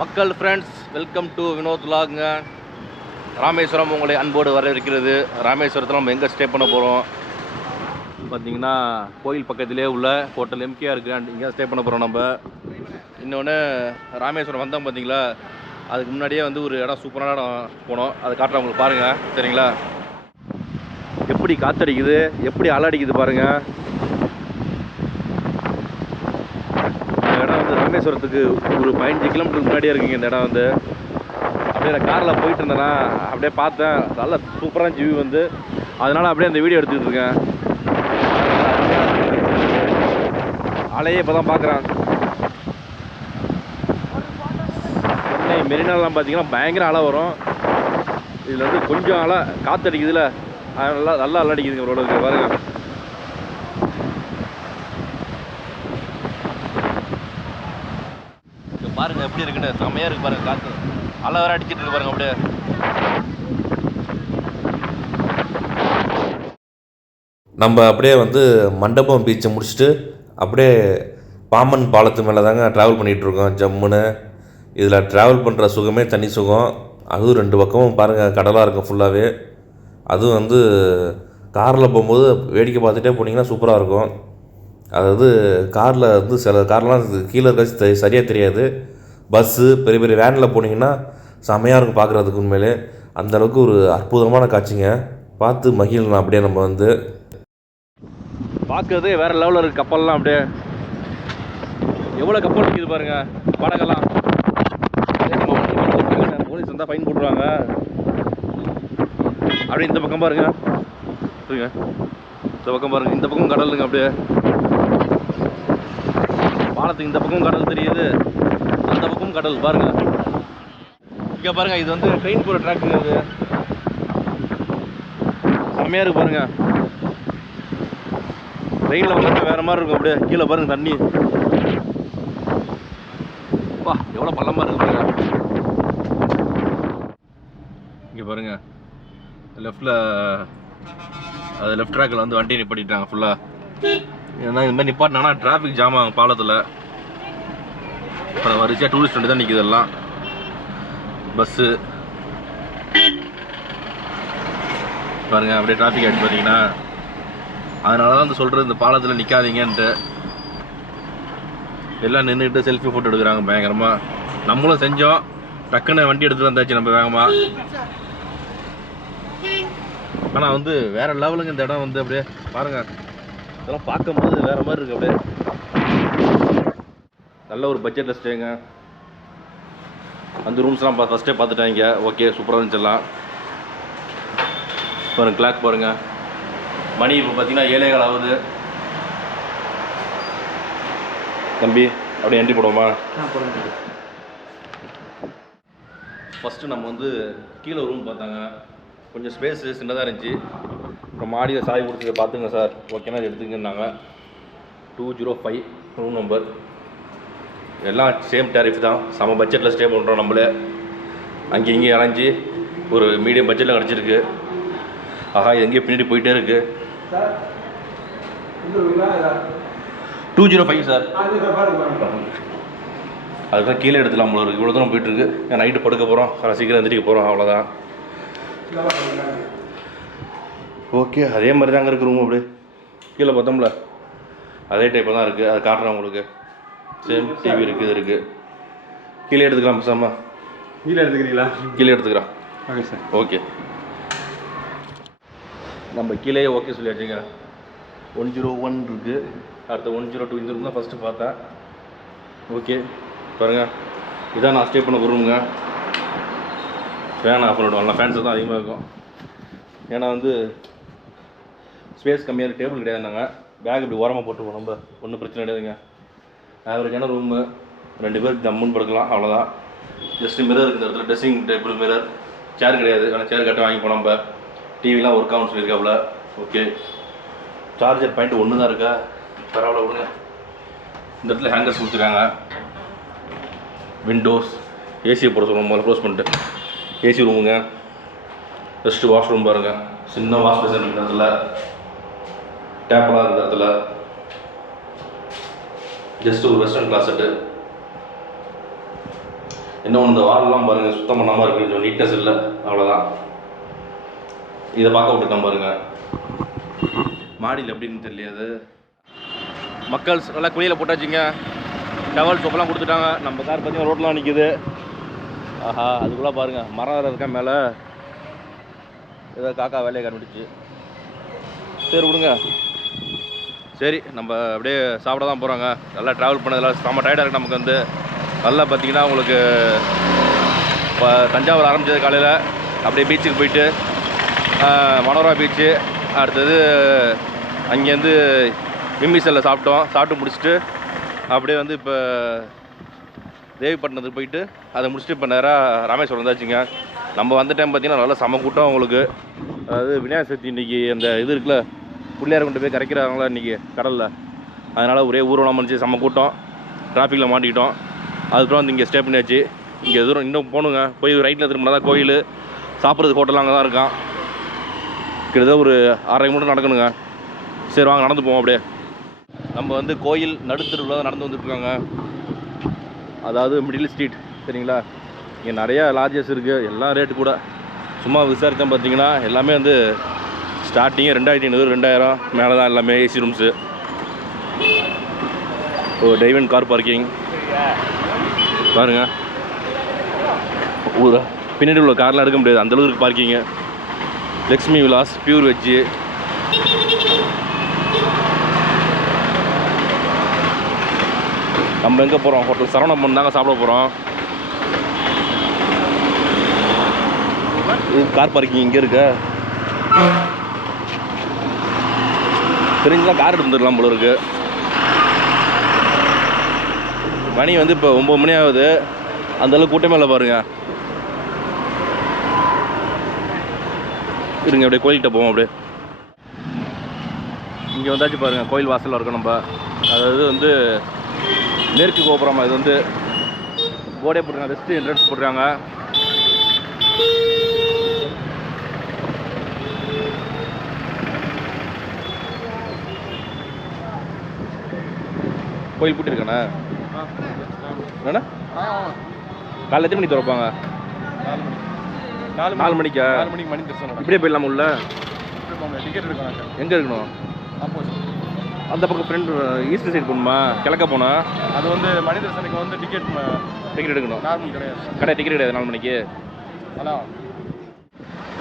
மக்கள் friends, welcome to Vinod விலாகுங்க. ராமேஸ்வரம் உங்களை அன்போடு வரவேற்கிறது. ராமேஸ்வரத்தில் நம்ம எங்கே ஸ்டே பண்ண போகிறோம் பார்த்தீங்கன்னா, கோயில் பக்கத்திலே உள்ள ஹோட்டல் எம்கேஆர் கிராண்ட் இங்கே ஸ்டே பண்ண போகிறோம் நம்ம. இன்னொன்று ராமேஸ்வரம் வந்தோம் பார்த்தீங்களா, அதுக்கு முன்னாடியே வந்து ஒரு இடம் சூப்பரான இடம் போனோம். அதை காட்டுறேன் உங்களுக்கு பாருங்கள், சரிங்களா? எப்படி காற்றடிக்குது, எப்படி அலை அடிக்குது பாருங்கள். இடம் வந்து ராமேஸ்வரத்துக்கு ஒரு 15 கிலோமீட்டருக்கு முன்னாடியே இருக்குங்க. இந்த இடம் வந்து அப்படியே நான் காரில் போயிட்டு இருந்தேன்னா அப்படியே பார்த்தேன், நல்ல சூப்பரான வியூ வந்து, அதனால் அப்படியே அந்த வீடியோ எடுத்துக்கிட்டு இருக்கேன். அலையே இப்போ தான் பார்க்குறேன். சென்னை மெரினாலாம் பார்த்தீங்கன்னா பயங்கர அலை வரும். இதில் வந்து கொஞ்சம் அலை காற்றடிக்குதுல, நல்லா அலை அடிக்குதுங்க ஓரளவுக்கு பாருங்க. பாருங்க எப்படி இருக்குன்னு, செம்மையா இருக்கு பாருங்க. காற்று அலை வேற அடிச்சிட்டு இருக்கு பாருங்க. அப்படியே நம்ம அப்படியே வந்து மண்டபம் பீச்சை முடிச்சுட்டு அப்படியே பாம்பன் பாலத்து மேலே தாங்க ட்ராவல் பண்ணிகிட்ருக்கோம் ஜம்முன்னு. இதில் ட்ராவல் பண்ணுற சுகமே தனி சுகம். அதுவும் 2 பக்கமும் பாருங்கள் கடலாக இருக்கும் ஃபுல்லாகவே. அதுவும் வந்து காரில் போகும்போது வேடிக்கை பார்த்துட்டே போனீங்கன்னா சூப்பராக இருக்கும். அதாவது காரில் வந்து சில கார்லாம் கீழே இருக்க சரியாக தெரியாது. பஸ்ஸு பெரிய பெரிய வேனில் போனீங்கன்னா செமையாக இருக்கும் பார்க்குறதுக்கு. உண்மையிலே அந்தளவுக்கு ஒரு அற்புதமான காட்சிங்க. பார்த்து மகிழலாம். அப்படியே நம்ம வந்து பார்க்கறது வேற லெவலில் இருக்குது. கப்பல்லாம் அப்படியே எவ்வளோ கப்பல் நிற்கிது பாருங்க, படகெல்லாம். போலீஸ் வந்தால் ஃபைன் போட்டுருவாங்க. அப்படியே இந்த பக்கம் பாருங்க, இந்த பக்கம் பாருங்க, இந்த பக்கம் கடலுங்க. அப்படியே பாலத்துக்கு இந்த பக்கம் கடல் தெரியுது, அந்த பக்கம் கடல் பாருங்க. இங்கே பாருங்க, இது வந்து ட்ரெயின் போகிற ட்ராக்குங்க. அது செம்மையாக இருக்கு பாருங்க. ட்ரெயினில் வந்து வேறு மாதிரி இருக்கும். அப்படியே கீழே பாருங்கள் தண்ணி, வா எவ்வளோ பள்ளமாக இருக்கு பாருங்க. இங்கே பாருங்க, லெஃப்டில் அது லெஃப்ட் ட்ராக்கில் வந்து வண்டி நிப்பாட்டிட்டாங்க ஃபுல்லாக. ஏன்னா இந்த மாதிரி நிப்பாட்டினாங்கன்னா டிராஃபிக் ஜாம் ஆகும் பாலத்தில். இப்போ வரிசையாக டூரிஸ்ட் வண்டி தான் நிற்கிது எல்லாம், பஸ்ஸு பாருங்க. அப்படியே டிராஃபிக் ஆகிட்டு பார்த்தீங்கன்னா, அதனால தான் வந்து சொல்கிறது இந்த பாலத்தில் நிற்காதீங்கன்ட்டு. எல்லாம் நின்றுக்கிட்டு செல்ஃபி ஃபோட்டோ எடுக்கிறாங்க பயங்கரமாக. நம்மளும் செஞ்சோம், டக்குன்னு வண்டி எடுத்துகிட்டு வந்தாச்சு நம்ம வேகமாக. ஆனால் வந்து வேறு லெவலுங்க இந்த இடம் வந்து. அப்படியே பாருங்கள், இதெல்லாம் பார்க்கும்போது வேறு மாதிரி இருக்குது. அப்படியே நல்ல ஒரு பட்ஜெட்டில் ஸ்டேங்க. அந்த ரூம்ஸ்லாம் ஃபஸ்ட்டே பார்த்துட்டாங்க. ஓகே, சூப்பராக இருந்துச்சுலாம். பாருங்கள் கிளாக் பாருங்கள், மணி இப்போ பார்த்தீங்கன்னா 7:15 ஆகுது. தம்பி அப்படியே என்ட்ரி போடுவோமா? ஃபஸ்ட்டு நம்ம வந்து கீழே ரூம் பார்த்தாங்க, கொஞ்சம் ஸ்பேஸு சின்னதாக இருந்துச்சு. அப்புறம் மாடியில் சாய் கொடுத்து பார்த்துங்க சார், ஓகேனா எடுத்துங்கன்னாங்க. 205 ரூம் நம்பர். எல்லாம் சேம் டேரிஃப் தான், செம பட்ஜெட்டில் ஸ்டே பண்ணுறோம் நம்மளே. அங்கே இங்கே அலைஞ்சி ஒரு மீடியம் பட்ஜெட்டில் கிடச்சிருக்கு. ஆஹா, இது எங்கேயும் பின்னாடி போயிட்டே இருக்குது. 205 சார். அதுதான் கீழே எடுத்துலாம் போல இருக்குது. இவ்வளோ தூரம் போயிட்டுருக்கு. நைட்டு படுக்க போகிறோம், சீக்கிரம் எந்திரிக்க போகிறோம், அவ்வளோதான். ஓகே, அதே மாதிரி தாங்க இருக்குது ரூம். அப்படியே கீழே பார்த்தோம்ல அதே டைப்பில் தான் இருக்குது. அது காட்டுறேன் உங்களுக்கு. சேம் டிவி இருக்குது, இது இருக்குது. கீழே எடுத்துக்கலாம் பேசாமல். கீழே எடுத்துக்கிறீங்களா? கீழே எடுத்துக்கிறோம். Okay sir. ஓகே, நம்ம கீழே ஓகே சொல்லியாச்சுங்க. 101 இருக்குது, அடுத்த 102 இந்த ரூம் தான் ஃபஸ்ட்டு பார்த்தேன். ஓகே பாருங்கள், இதான் நான் ஸ்டே பண்ண ரூமுங்க. ஃபேன் ஆஃப் பண்ணிவிடுவாங்க, ஃபேன்ஸ் தான் அதிகமாக இருக்கும். ஏன்னா வந்து ஸ்பேஸ் கம்மியாக இருக்குது, டேபிள் கிடையாதுனாங்க. பேக் இப்படி ஓரமாக போட்டுருவோம் நம்ம, ஒன்றும் பிரச்சனை கிடையாதுங்க. ஆவரேஜான ரூமு, 2 பேருக்கு ஜம்முன்னு படுக்கலாம், அவ்வளோதான். ஜஸ்ட்டு மிரர் இருக்குது இந்த இடத்துல, ட்ரெஸ்ஸிங் டேபிள் மிரர். சேர் கிடையாது, ஆனால் சேர் கட்ட வாங்கி போனோம். நம்ம டிவிலாம் ஒர்க் ஆகும்னு சொல்லியிருக்காப்புல. ஓகே, சார்ஜர் பாயிண்ட் 1 தான் இருக்கா, பரவாயில்ல விடுங்க. இந்த இடத்துல ஹேங்கர்ஸ் கொடுத்துருக்காங்க. விண்டோஸ், ஏசியை போட சொல்லுவோம் முதல்ல க்ளோஸ் பண்ணிட்டு. ஏசி ரூமுங்க. ஃபஸ்ட்டு வாஷ்ரூம் பாருங்கள், சின்ன வாஷ் பேசன் இருக்கிற இடத்துல, டேப்லாம் இருக்கிற இடத்துல. ஜஸ்ட் ஒரு வெஸ்டர்ன் கிளாசெட்டு. இன்னும் இந்த வாரெல்லாம் பாருங்கள் சுத்தம் பண்ணாமல் இருக்குது, கொஞ்சம் நீட்னஸ் இல்லை, அவ்வளோதான். இதை பார்க்க விட்டுட்டோம் பாருங்கள். மாடியில் எப்படின்னு தெரியாது. மக்கள் நல்லா குளியில் போட்டாச்சுங்க. டவல் சோப்பெல்லாம் கொடுத்துட்டாங்க. நம்ம கார் பார்த்தீங்கன்னா ரோட்லாம் நிற்கிது. ஆஹா, அதுக்குள்ளே பாருங்கள் மரம் வேறு இருக்கா மேலே. ஏதோ காக்கா வேலையை கண்டுபிடிச்சி. சரி விடுங்க. சரி நம்ம அப்படியே சாப்பிட தான் போகிறாங்க. நல்லா ட்ராவல் பண்ணதெல்லாம் செம்ம டயர்டாக இருக்குது நமக்கு வந்து. நல்லா பார்த்தீங்கன்னா உங்களுக்கு இப்போ தஞ்சாவூர் ஆரம்பித்தது காலையில், அப்படியே பீச்சுக்கு போயிட்டு மனோரா பீச்சு, அடுத்தது அங்கேருந்து மிம்மிசல்ல சாப்பிட்டு முடிச்சுட்டு அப்படியே வந்து இப்போ தேவிப்பட்டினத்துக்கு போயிட்டு அதை முடிச்சுட்டு இப்போ நேராக ராமேஸ்வரம் வந்தாச்சுங்க. நம்ம வந்த டைம் பார்த்திங்கன்னா நல்லா செம கூட்டம் உங்களுக்கு. அதாவது விநாயகர் சதுர்த்தி இன்றைக்கி அந்த இது இருக்குல்ல, பிள்ளையார் கொண்டு போய் கரைக்கிறாங்களா இன்றைக்கி கடலில், அதனால் ஒரே ஊர்வலம் பண்ணிச்சு, செம்ம கூட்டம், டிராஃபிக்கில் மாட்டிக்கிட்டோம். அதுக்கப்புறம் வந்து இங்கே ஸ்டே பண்ணியாச்சு. இங்கே தூரம் இன்னும் போகணுங்க. போய் ரைட்டில் திரும்பினா தான் கோயில், சாப்பிட்றது ஹோட்டலாம் அங்கே தான் இருக்கான். கிட்டத்தட்ட ஒரு 1/2 மணி நடக்கணுங்க. சரி வாங்க நடந்து போவோம். அப்படியே நம்ம வந்து கோயில் நடுத்தருவில் தான் நடந்து வந்துட்டுருக்காங்க. அதாவது மிடில் ஸ்ட்ரீட் சரிங்களா. இங்கே நிறையா லாட்ஜஸ் இருக்குது, எல்லாம் ரேட்டு கூட. சும்மா விசாரித்தேன் பார்த்தீங்கன்னா எல்லாமே வந்து ஸ்டார்டிங்கே 2500 2000 மேலே தான் எல்லாமே. AC rooms, Taiwan car parking பாருங்க. ஒரு பின்னாடி உள்ள கார்லாம் எடுக்க முடியாது, அந்தளவுக்கு இருக்குது parking. Lakshmi Vilas pure veg. நம்ம எங்கே போகிறோம்? ஹோட்டல் சரவணபவன் தாங்க சாப்பிட போகிறோம். இது கார் பார்க்கிங் இங்கே இருக்க. தெரிஞ்சுதான் கார் எடுத்து வந்துடலாம் போல இருக்கு. மணி வந்து இப்போ 9 மணி ஆகுது, அந்தளவுக்கு கூட்டமே இல்லை பாருங்க. இருங்க அப்படியே கோயில்கிட்ட போவோம். அப்படியே இங்கே வந்தாச்சு பாருங்கள், கோயில் வாசலில் இருக்கோம் நம்ம. அதாவது வந்து மேற்கு கோபுரமா, இது வந்து போர்டே போட்டுருக்காங்க, ரெஸ்ட் என்ட்ரன்ஸ் போட்டுருக்காங்க. கோயில் பூட்டிருக்கானே என்னண்ணா? காலையில் எத்தனை மணிக்கு திறப்பாங்க? 4 மணிக்கா? 4 மணிக்கு மணி தரிசனம். இப்படியே போயிடலாமா உள்ள? டிக்கெட் எடுக்கணும். எங்கே இருக்கணும்? அந்த பக்கம் ஃப்ரெண்ட் ஈஸ்ட் சைடு போகணுமா? கிழக்க போனால் அது வந்து மணி தரிசனுக்கு வந்து டிக்கெட் எடுக்கணும். நார்மல் கிடையாது. டிக்கெட் கிடையாது 4 மணிக்கு. அதான்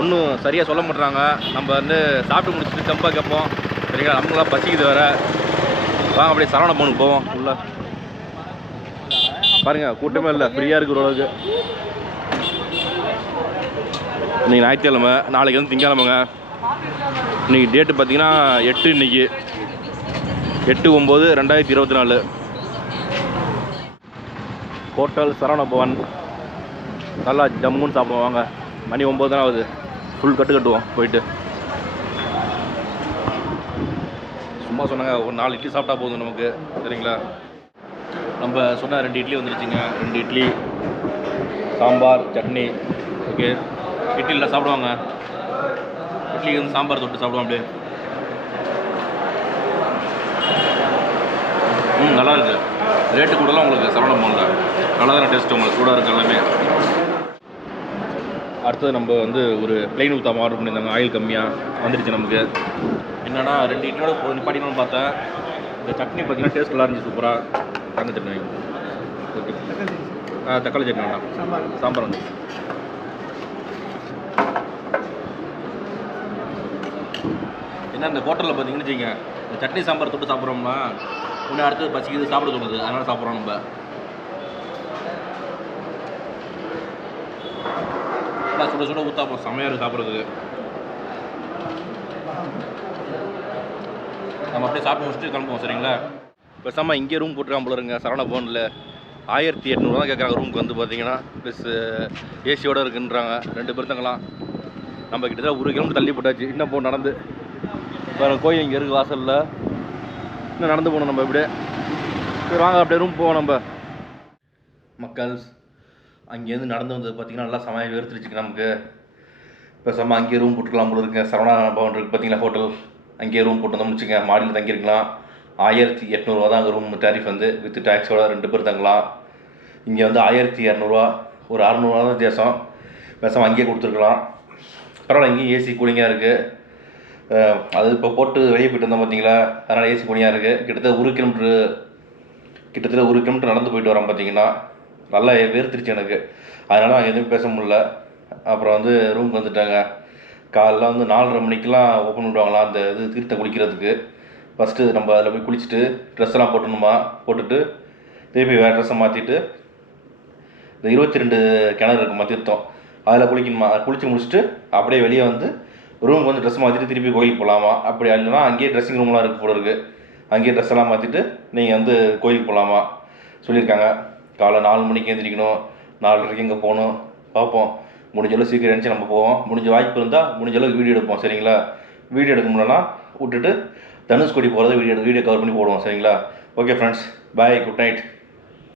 ஒன்றும் சரியாக சொல்ல மாட்டுறாங்க. நம்ம வந்து சாப்பிட்டு முடிச்சுட்டு கம்பா கேட்போம் சரிங்களா. நம்மளாம் பசிக்குது வேறு. வாங்க அப்படியே சரவணபவனுக்கு போவோம். உள்ள பாருங்கள் கூட்டமே இல்லை, ஃப்ரீயாக இருக்கிற அளவுக்கு. இன்றைக்கி ஞாயிற்றுக்கிழமை, நாளைக்கு வந்து திங்கக்கிழமைங்க. இன்றைக்கி டேட்டு பார்த்தீங்கன்னா 8, இன்றைக்கி 8/9/2024. ஹோட்டல் சரவணபவன். நல்லா ஜம்முன்னு சாப்பிடுவோம் வாங்க. மணி 9 தான் ஆகுது. ஃபுல் கட்டுவோம் போயிட்டு. சும்மா சொன்னாங்க ஒரு 4 இட்லி சாப்பிட்டா போதும் நமக்கு சரிங்களா. நம்ம சொன்ன 2 இட்லி வந்துருச்சுங்க. 2 இட்லி, சாம்பார், சட்னி. ஓகே, இட்லியில் சாப்பிடுவாங்க. இட்லிக்கு வந்து சாம்பார் தொட்டு சாப்பிடுவோம் அப்படியே. நல்லா இருக்குது. ரேட்டு கூடலாம் உங்களுக்கு சரவணபவனில் நல்லா தான் டேஸ்ட்டு, உங்களுக்கு சூடாக இருக்குது எல்லாமே. அடுத்தது நம்ம வந்து ஒரு பிளெயின் ஊத்தாம ஆர்டர் பண்ணியிருந்தாங்க. ஆயில் கம்மியாக வந்துடுச்சு நமக்கு. என்னென்னா 2 இட்லியோட நிப்பாட்டினு பார்த்தேன். இந்த சட்னி பார்த்தீங்கன்னா டேஸ்ட் நல்லா இருந்துச்சு, சூப்பராக. தங்க சட்னி ஓகே. தக்காளி சட்னி வேண்டாம், சாம்பார் வந்து. என்ன இந்த ஹோட்டலில் பார்த்தீங்கன்னு வச்சுக்கோங்க, இந்த சட்னி சாம்பார் தொட்டு சாப்பிட்றோம்னா இன்னும் அடுத்தது பசிக்குது, சாப்பிட தோணுது, அதனால் சாப்பிட்றோம் நம்ம. சுட சுட ஊற்றாப்போம், செம்மையாக இருக்குது சாப்பிட்றதுக்கு. நம்ம அப்படியே சாப்பிட்டு முடிச்சுட்டு கிளம்புவோம் சரிங்களா. பேசாமல் இங்கே ரூம் போட்டுருக்கான் போல இருங்க சரவணபவனில். 1800 தான் கேட்குறாங்க ரூமுக்கு வந்து பார்த்தீங்கன்னா. ப்ளஸ் ஏசியோடு இருக்குன்றாங்க. 2 பேர் தங்கலாம். நம்ம கிட்டத்தட்ட 1 கிலோமீட்டர் தள்ளி போட்டாச்சு. இன்னும் போ நடந்து வேறு கோயில் இங்கே இருக்குது வாசலில். இன்னும் நடந்து போகணும் நம்ம இப்படியே. சரி வாங்க அப்படியே ரூம் போவோம் நம்ம. மக்கள் அங்கேருந்து நடந்து வந்தது பார்த்திங்கன்னா நல்லா சமையல் வெறுத்துருச்சுக்கு நமக்கு. பேசாமல் அங்கேயே ரூம் போட்டுக்கலாம் போல இருக்குங்க. சரவணபவன் இருக்குது பார்த்தீங்களா ஹோட்டல், அங்கேயே ரூம் போட்டு வந்தோம்னு வச்சுங்க. மாடியில் தங்கியிருக்கலாம். 1800 தான் அங்கே ரூம் டேரிஃப் வந்து, வித் டேக்ஸோட 2 பேர் தங்கலாம். இங்கே வந்து 1200 ஒரு 600 தான் வித்தியாசம். பேசாமல் அங்கேயே கொடுத்துருக்கலாம். பரவாயில்ல, இங்கேயும் ஏசி கூலிங்காக இருக்குது. அது இப்போ போட்டு வெளியே போய்ட்டு வந்தோம் பார்த்தீங்களா, அதனால் ஏசி கூலிங்காக இருக்குது. கிட்டத்தட்ட 1 கிலோமீட்டர் நடந்து போயிட்டு வரோம் பார்த்தீங்கன்னா. நல்லா வேர்த்துருச்சு எனக்கு, அதனால் நாங்கள் எதுவும் பேச முடியல. அப்புறம் வந்து ரூமுக்கு வந்துட்டாங்க. காலைல வந்து 4:30 மணிக்கெலாம் ஓப்பன் பண்ணுவாங்களாம் அந்த இது தீர்த்தம் குளிக்கிறதுக்கு. ஃபஸ்ட்டு நம்ம அதில் போய் குளிச்சுட்டு ட்ரெஸ்ஸெல்லாம் போட்டுட்டு திருப்பி வேறு ட்ரெஸ்ஸை மாற்றிட்டு இந்த 22 கிணறு இருக்குமா தீர்த்தம், அதில் குளிக்கணுமா. குளித்து முடிச்சுட்டு அப்படியே வெளியே வந்து ரூமுக்கு வந்து ட்ரெஸ் மாற்றிட்டு திருப்பி கோயிலுக்கு போகலாமா. அப்படி இல்லைனா அங்கேயே ட்ரெஸ்ஸிங் ரூம்லாம் இருக்குது போல இருக்குது, அங்கேயே ட்ரெஸ் எல்லாம் மாற்றிட்டு நீங்கள் வந்து கோயிலுக்கு போகலாமா சொல்லியிருக்காங்க. காலை 4 மணிக்கு எழுந்திரிக்கணும், 4:30க்கு இங்கே போகணும். பார்ப்போம், முடிஞ்சளவு சீக்கிரம் எழுந்துச்சு நம்ம போவோம். முடிஞ்ச வாய்ப்பு இருந்தால் முடிஞ்ச அளவுக்கு வீடியோ எடுப்போம். சரிங்களா, வீடியோ எடுக்க முடியலன்னா விட்டுட்டு தனுஷ்கோடி போகிறத வீடியோ கவர் பண்ணி போடுவோம். சரிங்களா, ஓகே ஃப்ரெண்ட்ஸ், பாய், குட் நைட்.